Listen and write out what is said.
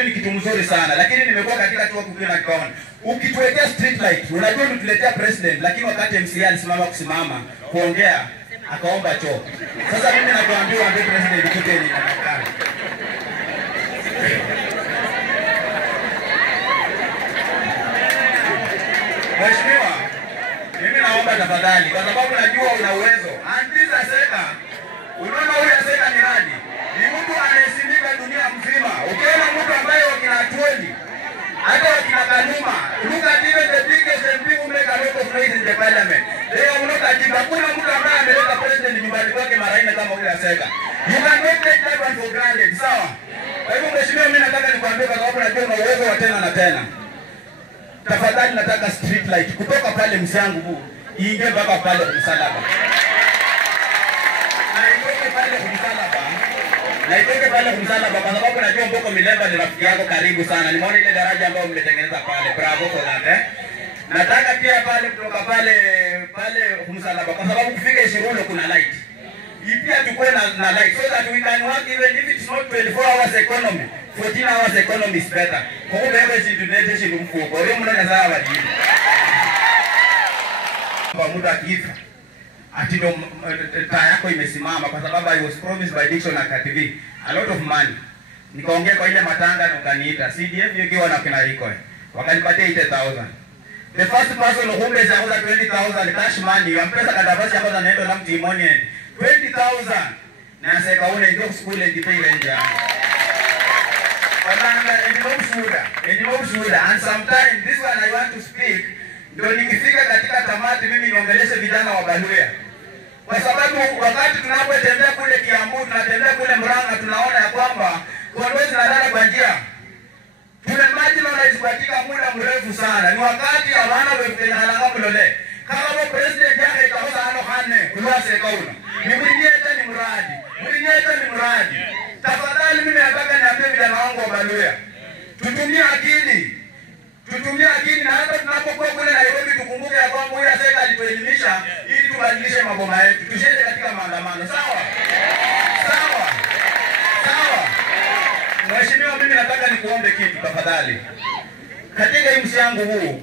kitu ni kitu mzuri sana, lakini nimekuwa katika chuo kikuu na nikaona ukituwekea street light, unajua tuletea president, lakini wakati MCA alisimama kuongea akaomba choo. Sasa mimi nakuambia ambaye president kitu ni inaonekana. Mheshimiwa, mimi naomba tafadhali, kwa sababu najua una uwezo. Antiza Seka, unaona huyu Seka ni nani? Ni mtu anayesimika dunia mzima. Ukiona mtu ambaye wakina Atwoli, hata wakina Kanuma, look at even the biggest MP who make a lot of noise in the parliament. They are not at it. Hakuna mtu ambaye ameleta president nyumbani kwake mara nne kama huyu Seka. You cannot take that one for granted, sawa? Kwa hivyo mheshimiwa, mimi nataka nikwambie kwa sababu najua una uwezo wa tena na tena. Tafadhali nataka street light kutoka pale Msiangu huu iingie mpaka pale Msalaba. Na itoke pale Msalaba kwa sababu najua Mboko Milemba ni rafiki yako karibu sana. Nimeona ile daraja ambayo mmetengeneza pale. Bravo for that. Nataka pia pale kutoka pale Msalaba kwa sababu kufika Ishirulo kuna light. Pia tukue na light so that we can work even if it's not 24 hours economy. 14 hours economy is better. Kwa hiyo wewe si tunete shi mfuko. Kwa hiyo mnaona sawa badi. Kwa muda kifa. Ati ndo taa yako imesimama kwa sababu I was promised by Dickson na KTV a lot of money. Nikaongea kwa ile matanga na ukaniita. CDF ikiwa na kina Riko. Wakanipatia 80,000. The first person who made 20,000 cash money, mpesa kadabasi ambazo naenda na mtimoni 20,000. Na sasa kaona ndio school ndio ile nje. And sometimes this one I want to speak, ndio nikifika katika tamati mimi niongeleshe vijana wa Baluya. Kwa sababu wakati tunapotembea kule Kiambu, tunatembea kule Murang'a, tunaona ya kwamba kondoo zinalala kwa njia. Tunamaji na unaizukatika muda mrefu sana. Ni wakati hawana wewe halanga mlole. Kama president yake kauza ano hane, kulase kauna. Ni mwenyewe ni mradi. Mwenyewe ni mradi. Tafadhali mimi nataka niambie vijana wangu wa Baluya. Tutumie akili. Na hata tunapokuwa kule Nairobi tukumbuke ya kwamba huyu Seka alituelimisha ili tubadilishe maboma yetu. Tushende katika maandamano. Sawa? Mheshimiwa, mimi nataka nikuombe kitu tafadhali. Katika hii Msiangu huu